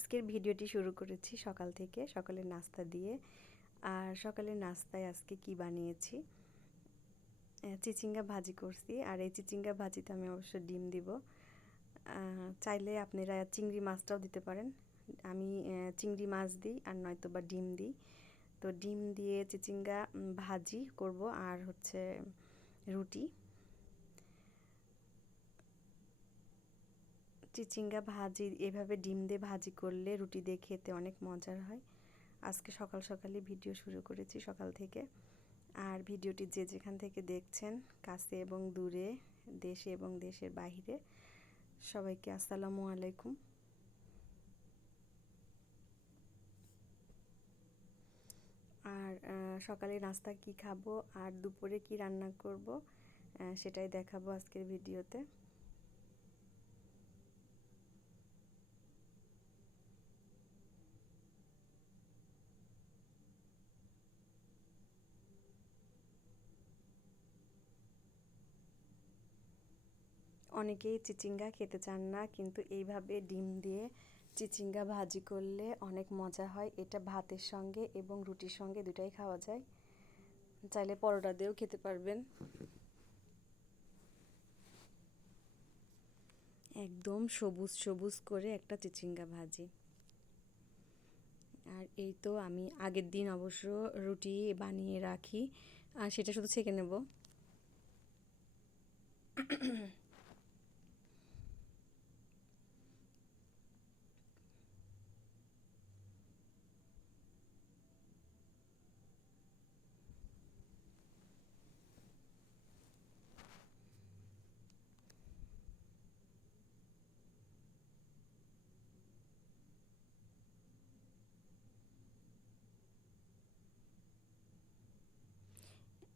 আজকের ভিডিওটি শুরু করেছি সকাল থেকে, সকালের নাস্তা দিয়ে। আর সকালের নাস্তায় আজকে কি বানিয়েছি? চিচিঙ্গা ভাজি করছি। আর এই চিচিঙ্গা ভাজিতে আমি অবশ্য ডিম দিব। চাইলে আপনারা চিংড়ি মাছটাও দিতে পারেন। আমি চিংড়ি মাছ দিই আর নয়তো বা ডিম দিই। তো ডিম দিয়ে চিচিঙ্গা ভাজি করব। আর হচ্ছে রুটি। চিচিঙ্গা ভাজি, এভাবে ডিম দিয়ে ভাজি করলে রুটি দিয়ে খেতে অনেক মজার হয়। আজকে সকাল সকালে ভিডিও শুরু করেছি সকাল থেকে। আর ভিডিওটি যে যেখান থেকে দেখছেন, কাছে এবং দূরে, দেশে এবং দেশের বাহিরে, সবাইকে আসসালামু আলাইকুম। আর সকালে নাস্তা কি খাব আর দুপুরে কি রান্না করব সেটাই দেখাবো আজকের ভিডিওতে। অনেকেই চিচিঙ্গা খেতে চান না, কিন্তু এইভাবে ডিম দিয়ে চিচিঙ্গা ভাজি করলে অনেক মজা হয়। এটা ভাতের সঙ্গে এবং রুটির সঙ্গে দুটাই খাওয়া যায়। চাইলে পরোটা দিয়েও খেতে পারবেন। একদম সবুজ সবুজ করে একটা চিচিঙ্গা ভাজি। আর এই তো আমি আগের দিন অবশ্য রুটি বানিয়ে রাখি। আর সেটা শুধু ছেঁকে নেব।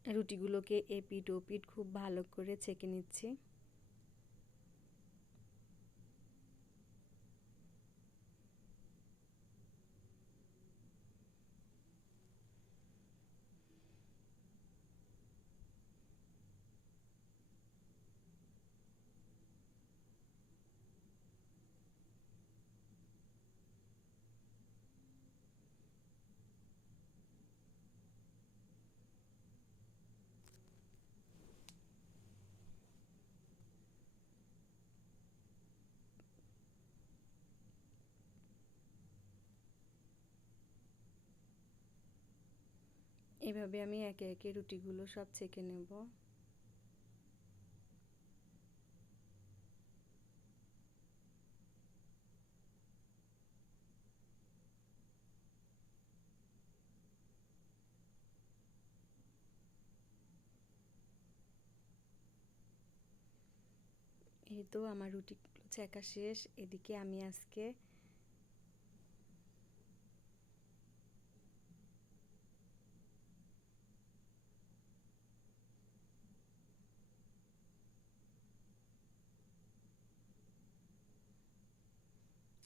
রুটিগুলোকে এপিট ওপিট খুব ভালো করে ছেঁকে নিচ্ছি। এভাবে আমি একে একে রুটিগুলো সব ছেঁকে নেব। এই তো আমার রুটি ছেঁকা শেষ। এদিকে আমি আজকে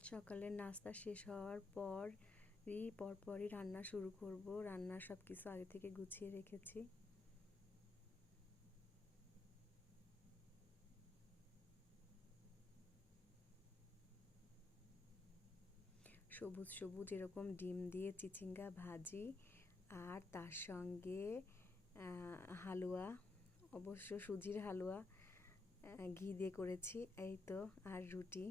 সকালের নাস্তা শেষ হওয়ার পরই, পরপরই রান্না শুরু করব। রান্না সব কিছু আগে থেকে গুছিয়ে রেখেছি। সবুজ সবুজ এরকম ডিম দিয়ে চিচিঙ্গা ভাজি আর তার সঙ্গে হালুয়া, অবশ্য সুজির হালুয়া ঘি দিয়ে করেছি। এই তো, আর রুটি।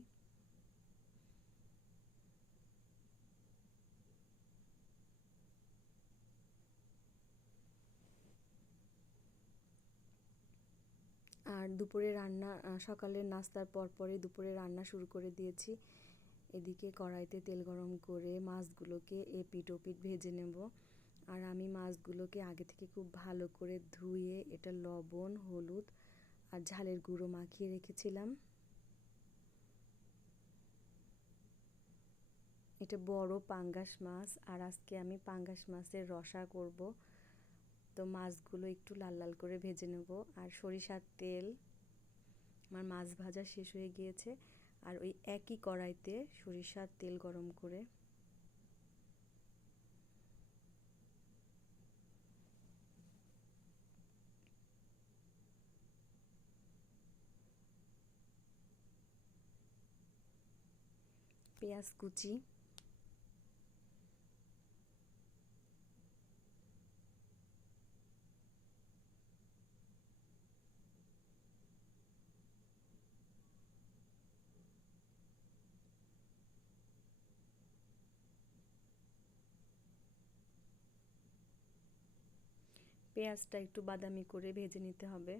আর দুপুরে রান্না সকালের নাস্তার পর পরে দুপুরে রান্না শুরু করে দিয়েছি। এদিকে কড়াইতে তেল গরম করে মাছগুলোকে এপিট ওপিট ভেজে নেব। আর আমি মাছগুলোকে আগে থেকে খুব ভালো করে ধুয়ে এটা লবণ, হলুদ আর ঝালের গুঁড়ো মাখিয়ে রেখেছিলাম। এটা বড় পাঙ্গাস মাছ আর আজকে আমি পাঙ্গাস মাছের রসা করব। তো মাছগুলো একটু লাল লাল করে ভেজে নেব। আর সরিষার তেল, আমার মাছ ভাজা শেষ হয়ে গিয়েছে। আর ওই একই কড়াইতে সরিষার তেল গরম করে পেঁয়াজ কুচি পেঁয়াজটা একটু বাদামি করে ভেজে নিতে হবে।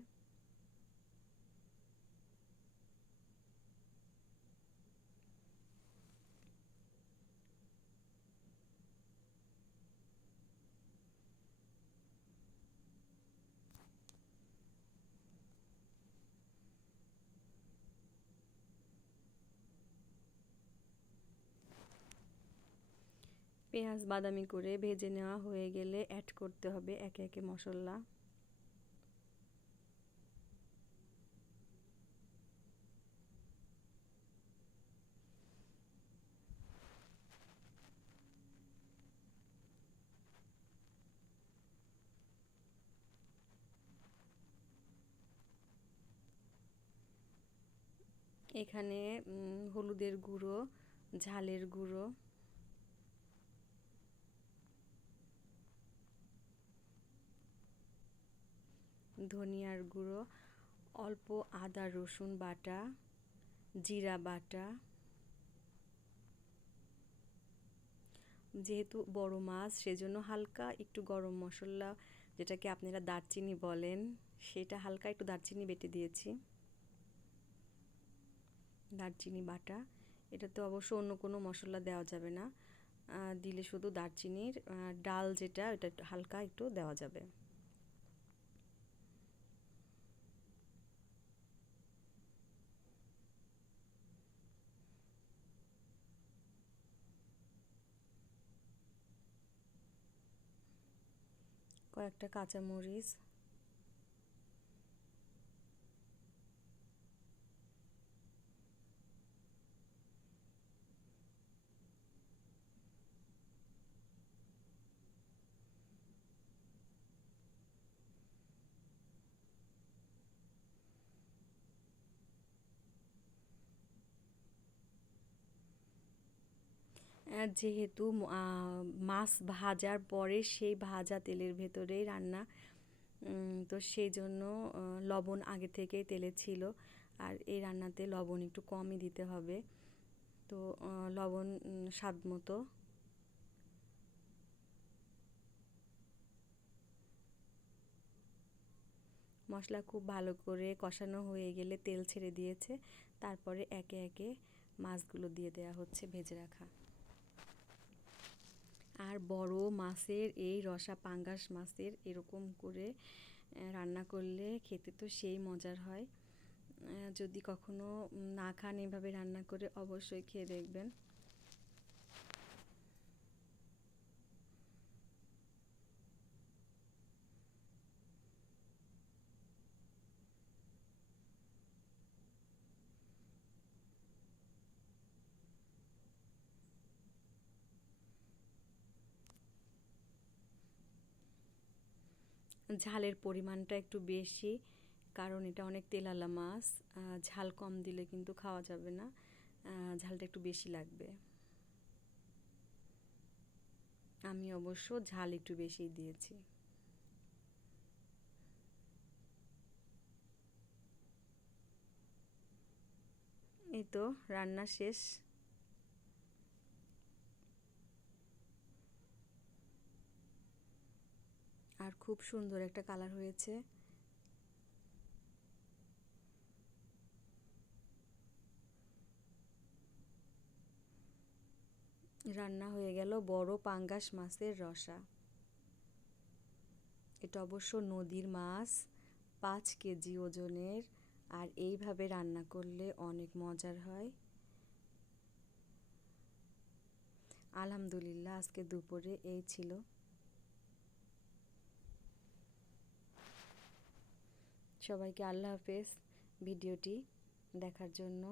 পেঁয়াজ, বাদামি করে ভেজে নেওয়া হয়ে গেলে অ্যাড করতে হবে একে একে মশলা। এখানে হলুদের গুঁড়ো, ঝালের গুঁড়ো। ধনিয়ার গুঁড়ো, অল্প আদা, রসুন বাটা, জিরা বাটা। যেহেতু বড় মাছ, সেজন্য হালকা একটু গরম মশলা, যেটাকে আপনারা দারচিনি বলেন, সেটা হালকা একটু দারচিনি বেটে দিয়েছি। দারচিনি বাটা। এটাতে অবশ্য অন্য কোনো মশলা দেওয়া যাবে না। দিলে শুধু দারচিনির ডাল যেটা, ওটা হালকা একটু দেওয়া যাবে। কয়েকটা কাঁচামরিচ যেহেতু মাছ ভাজার পরে সেই ভাজা তেলের ভেতরেই রান্না তো সেই জন্য লবণ আগে থেকেই তেলে ছিল। আর এই রান্নাতে লবণ একটু কমই দিতে হবে। তো লবণ স্বাদ মতো। মশলা খুব ভালো করে কষানো হয়ে গেলে তেল ছেড়ে দিয়েছে। তারপরে একে একে মাছগুলো দিয়ে দেওয়া হচ্ছে ভেজে রাখা। আর বড় মাছের, এই রসা পাঙ্গাস মাছের এরকম করে রান্না করলে খেতে তো সেই মজার হয়। যদি কখনো না খান এভাবে রান্না করে অবশ্যই খেয়ে দেখবেন। ঝালের পরিমাণটা একটু বেশি, কারণ এটা অনেক তেলালা মাছ ঝাল কম দিলে কিন্তু খাওয়া যাবে না ঝালটা একটু বেশি লাগবে। আমি অবশ্য ঝাল একটু বেশি দিয়েছি। এই তো, রান্না শেষ। আর খুব সুন্দর একটা কালার হয়েছে। রান্না হয়ে গেল বড় পাঙ্গাস মাছের রসা। এটা অবশ্য নদীর মাছ, পাঁচ কেজি ওজনের, আর এইভাবে রান্না করলে অনেক মজার হয়। আলহামদুলিল্লাহ আজকে দুপুরে এই ছিল। সবাইকে আল্লাহ হাফেজ ভিডিওটি দেখার জন্য।